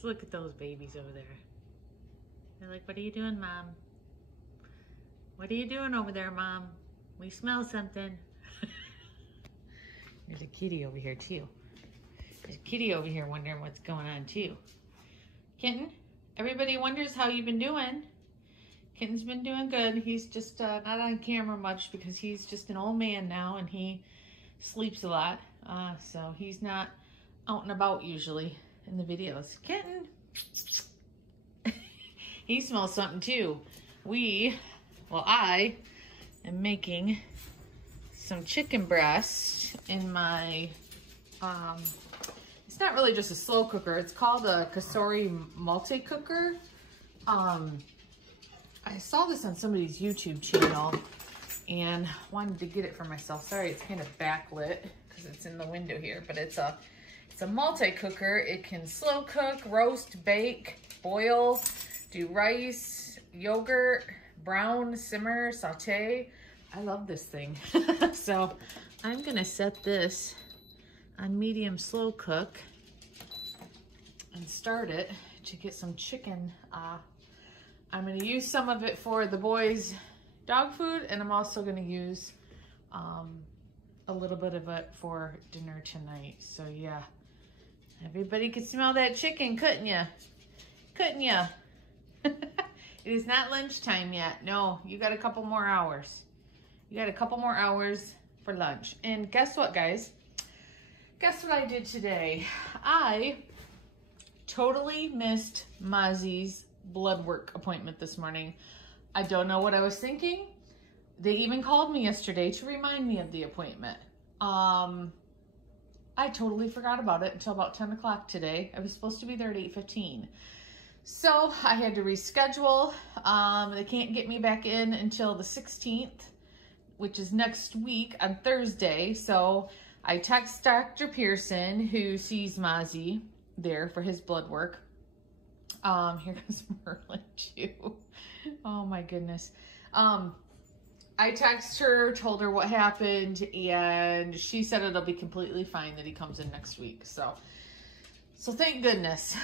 Just look at those babies over there. They're like, what are you doing, Mom? What are you doing over there, Mom? We smell something. There's a kitty over here, too. There's a kitty over here wondering what's going on, too. Kitten, everybody wonders how you've been doing. Kitten's been doing good. He's just not on camera much because he's just an old man now and he sleeps a lot. So he's not out and about usually in the videos. Kitten, he smells something too. I am making some chicken breast in my, it's not really just a slow cooker. It's called a Kasori multi-cooker. I saw this on somebody's YouTube channel and wanted to get it for myself. Sorry, it's kind of backlit because it's in the window here, but it's a multi-cooker. It can slow cook, roast, bake, boil, do rice, yogurt, brown, simmer, saute. I love this thing. So I'm gonna set this on medium slow cook and start it to get some chicken. I'm gonna use some of it for the boys' dog food, and I'm also gonna use a little bit of it for dinner tonight. So yeah, everybody could smell that chicken, couldn't ya? Couldn't ya? It is not lunchtime yet. No, you got a couple more hours. You got a couple more hours for lunch. And guess what, guys? Guess what I did today? I totally missed Mozzie's blood work appointment this morning. I don't know what I was thinking. They even called me yesterday to remind me of the appointment. I totally forgot about it until about 10 o'clock today. I was supposed to be there at 8:15. So I had to reschedule. They can't get me back in until the 16th, which is next week on Thursday. So I text Dr. Pearson, who sees Mozzie there for his blood work. Here goes Marley too. Oh my goodness. I texted her, told her what happened, and she said it'll be completely fine that he comes in next week. So thank goodness.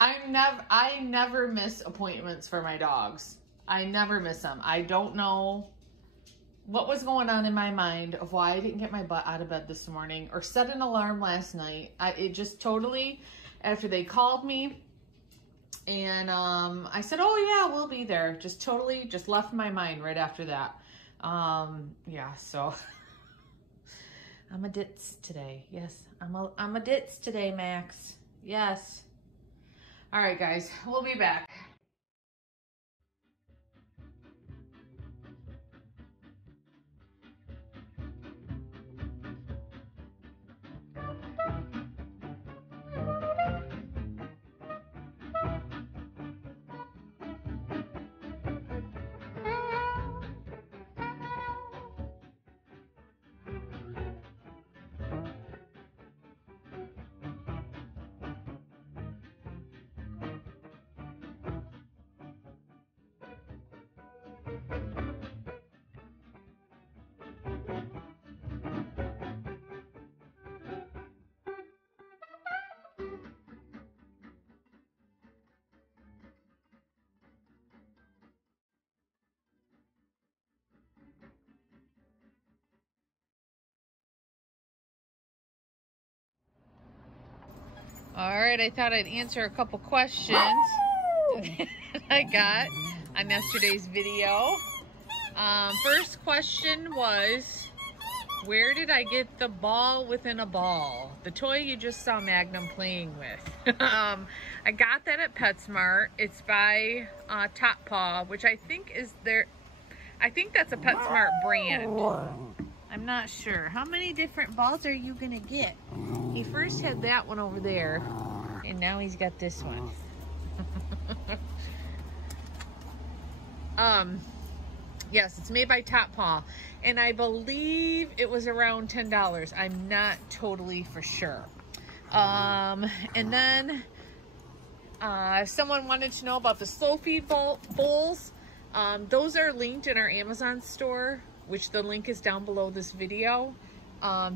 I never miss appointments for my dogs. I never miss them. I don't know what was going on in my mind of why I didn't get my butt out of bed this morning or set an alarm last night. It just totally, after they called me and I said, oh yeah, we'll be there. Just totally just left my mind right after that. Yeah, so I'm a ditz today. Yes, I'm a ditz today, Max. Yes. All right, guys, we'll be back. All right, I thought I'd answer a couple questions that I got on yesterday's video. First question was, where did I get the ball within a ball? The toy you just saw Magnum playing with. I got that at PetSmart. It's by Top Paw, which I think is I think that's a PetSmart brand. I'm not sure. How many different balls are you gonna get? He first had that one over there, and now he's got this one. Yes, it's made by Top Paw, and I believe it was around $10. I'm not totally for sure. And then someone wanted to know about the slow feed bowls. Those are linked in our Amazon store, which the link is down below this video.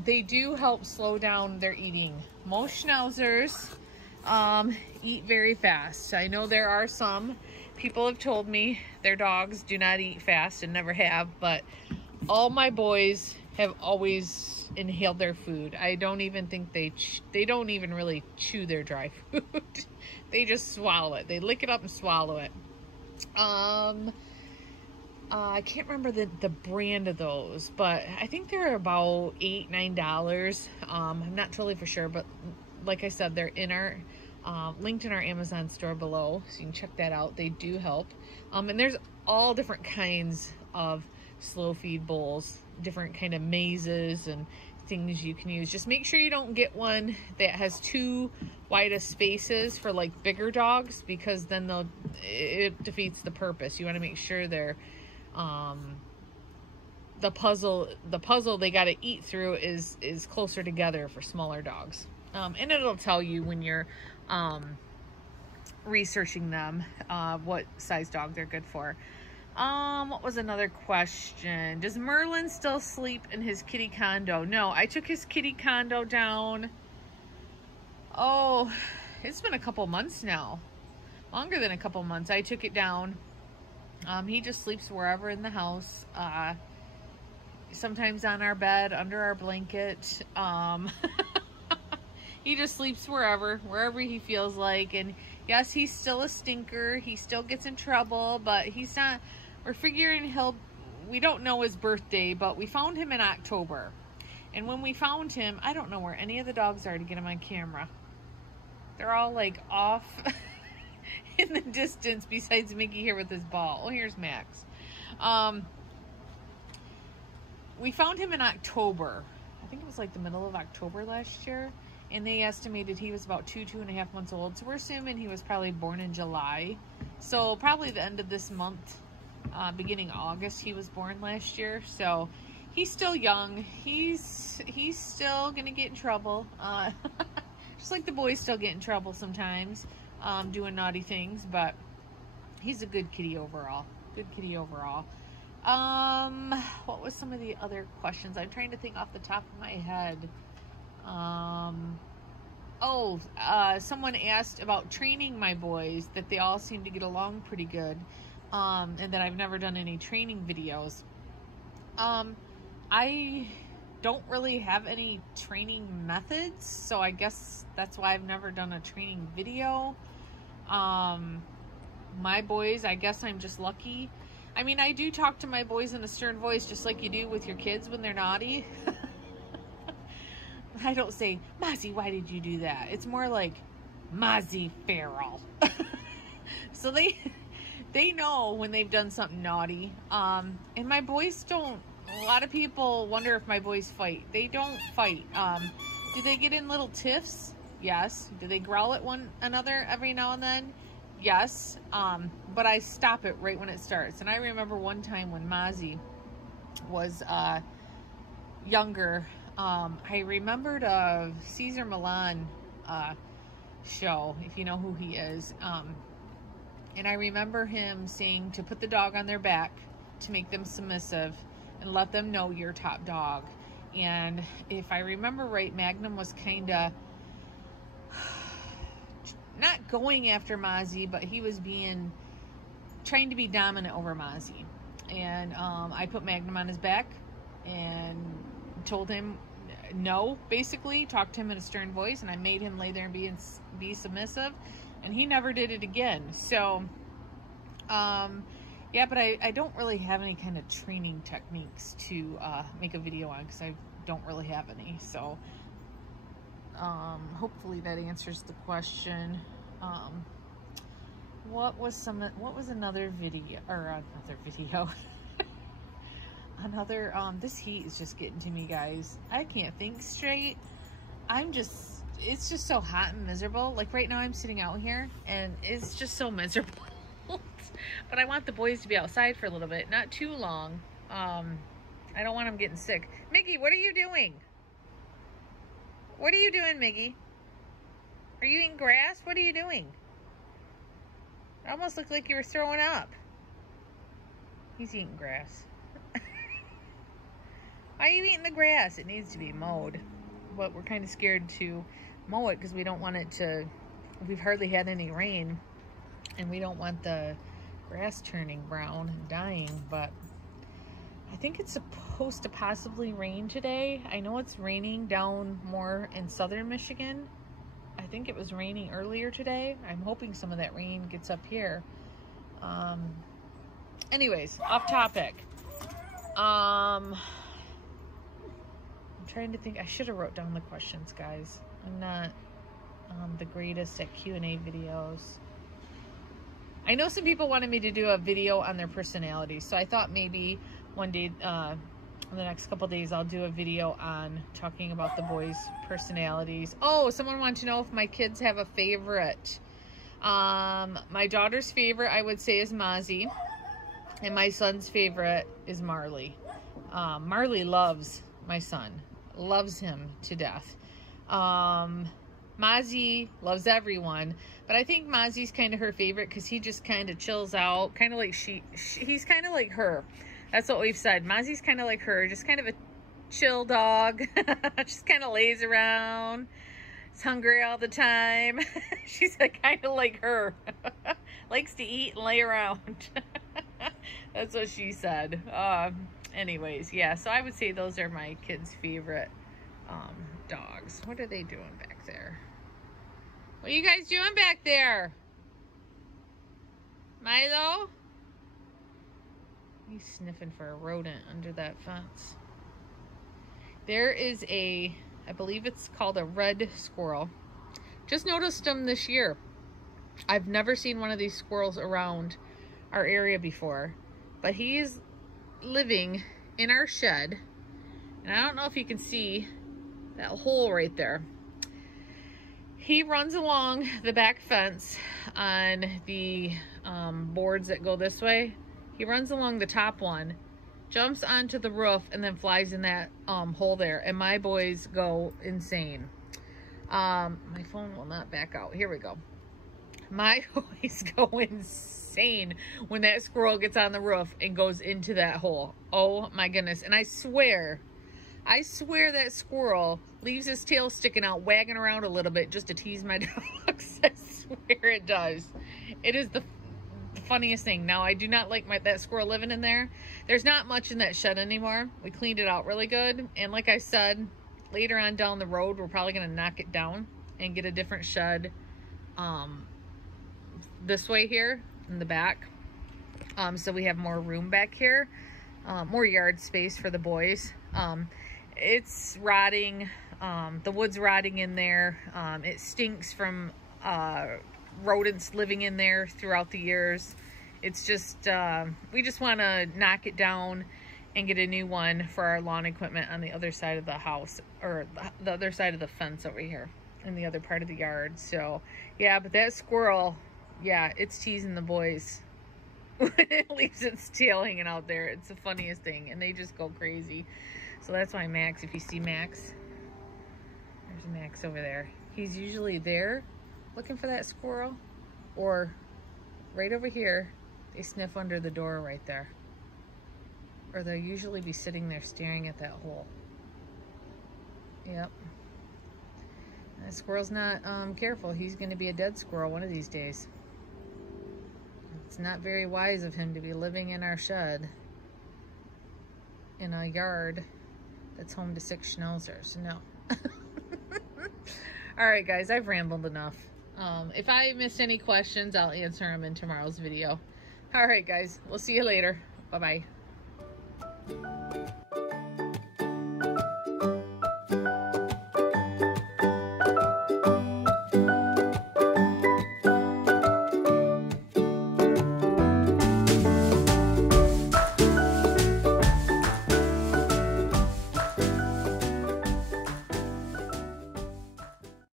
They do help slow down their eating. Most Schnauzers eat very fast. I know there are some people have told me their dogs do not eat fast and never have, but all my boys have always inhaled their food. I don't even think they don't even really chew their dry food. They just swallow it. They lick it up and swallow it. I can't remember the brand of those, but I think they're about $8-9. I'm not totally for sure, but like I said, they're in our linked in our Amazon store below, so you can check that out. They do help. And there's all different kinds of slow feed bowls, different kind of mazes and things you can use. Just make sure you don't get one that has too wide of spaces for like bigger dogs, because then it defeats the purpose. You want to make sure they're the puzzle they got to eat through is closer together for smaller dogs. And it'll tell you when you're researching them what size dog they're good for. What was another question? Does Merlin still sleep in his kitty condo? No, I took his kitty condo down. Oh, it's been a couple months now. Longer than a couple months. I took it down. He just sleeps wherever in the house. Sometimes on our bed, under our blanket. He just sleeps wherever he feels like. And yes, he's still a stinker. He still gets in trouble, but he's not. We're figuring we don't know his birthday, but we found him in October. And when we found him, I don't know where any of the dogs are to get him on camera. They're all like off in the distance besides Miggy here with his ball. Oh, here's Max. We found him in October. I think it was like the middle of October last year. And they estimated he was about 2.5 months old. So we're assuming he was probably born in July. So probably the end of this month, beginning August, he was born last year. So he's still young. He's still gonna get in trouble. Just like the boys still get in trouble sometimes, doing naughty things. But he's a good kitty overall. Good kitty overall. What was some of the other questions? I'm trying to think off the top of my head. Someone asked about training my boys, that they all seem to get along pretty good, and that I've never done any training videos. I don't really have any training methods, so I guess that's why I've never done a training video. My boys, I guess I'm just lucky. I mean, I do talk to my boys in a stern voice, just like you do with your kids when they're naughty. I don't say, Mozzie, why did you do that? It's more like, Mozzie feral. So they know when they've done something naughty. And my boys don't, a lot of people wonder if my boys fight. They don't fight. Do they get in little tiffs? Yes. Do they growl at one another every now and then? Yes. But I stop it right when it starts. And I remember one time when Mozzie was younger, I remembered a Cesar Millan show, if you know who he is. And I remember him saying to put the dog on their back to make them submissive and let them know you're top dog. And if I remember right, Magnum was kind of not going after Mozzie, but he was trying to be dominant over Mozzie. And I put Magnum on his back and told him no, basically talked to him in a stern voice, and I made him lay there and be submissive, and he never did it again. So yeah, but I don't really have any kind of training techniques to make a video on, because I don't really have any. So hopefully that answers the question. What was another video, this heat is just getting to me, guys. I can't think straight. It's just so hot and miserable. Like right now I'm sitting out here and it's just so miserable. But I want the boys to be outside for a little bit, not too long. I don't want them getting sick. Miggy, what are you doing? What are you doing, Miggy? Are you eating grass? What are you doing? It almost looked like you were throwing up. He's eating grass. Why are you eating the grass? It needs to be mowed. But we're kind of scared to mow it because we don't want it to we've hardly had any rain, and we don't want the grass turning brown and dying, but I think it's supposed to possibly rain today. I know it's raining down more in southern Michigan. I think it was raining earlier today. I'm hoping some of that rain gets up here. Anyways, off topic. I'm trying to think. I should have wrote down the questions, guys. I'm not the greatest at Q&A videos. I know some people wanted me to do a video on their personalities, so I thought maybe one day, in the next couple days, I'll do a video on talking about the boys' personalities. Oh, someone wanted to know if my kids have a favorite. My daughter's favorite, I would say, is Mozzie, and my son's favorite is Marley. Marley loves my son, loves him to death. Mozzie loves everyone, but I think Mozzie's kind of her favorite because he just kind of chills out, kind of like he's kind of like her. That's what we've said. Mozzie's kind of like her, just kind of a chill dog, just kind of lays around. He's hungry all the time. She's like, kind of like her, likes to eat and lay around. That's what she said. Anyways, yeah, so I would say those are my kids' favorite dogs. What are they doing back there? What are you guys doing back there? Milo? He's sniffing for a rodent under that fence. There is I believe it's called a red squirrel. Just noticed him this year. I've never seen one of these squirrels around our area before, but he's living in our shed. And I don't know if you can see that hole right there. He runs along the back fence on the boards that go this way. He runs along the top one, jumps onto the roof, and then flies in that hole there. And my boys go insane. My phone will not back out. Here we go. My boys go insane when that squirrel gets on the roof and goes into that hole. Oh my goodness. And I swear that squirrel leaves his tail sticking out, wagging around a little bit just to tease my dogs. I swear it does. It is the funniest thing. Now, I do not like that squirrel living in there. There's not much in that shed anymore. We cleaned it out really good. And like I said, later on down the road, we're probably going to knock it down and get a different shed this way here in the back. So we have more room back here. More yard space for the boys. It's rotting. The wood's rotting in there. It stinks from rodents living in there throughout the years. It's just, we just want to knock it down and get a new one for our lawn equipment on the other side of the house, or the other side of the fence over here in the other part of the yard. So yeah, but that squirrel, yeah, it's teasing the boys when it leaves its tail hanging out there. It's the funniest thing, and they just go crazy. So that's why Max, if you see Max, there's Max over there. He's usually there looking for that squirrel, or right over here. They sniff under the door right there. Or they'll usually be sitting there staring at that hole. Yep. That squirrel's not careful. He's going to be a dead squirrel one of these days. It's not very wise of him to be living in our shed in a yard that's home to 6 Schnauzers. No. All right, guys, I've rambled enough. If I missed any questions, I'll answer them in tomorrow's video. All right, guys, we'll see you later. Bye-bye.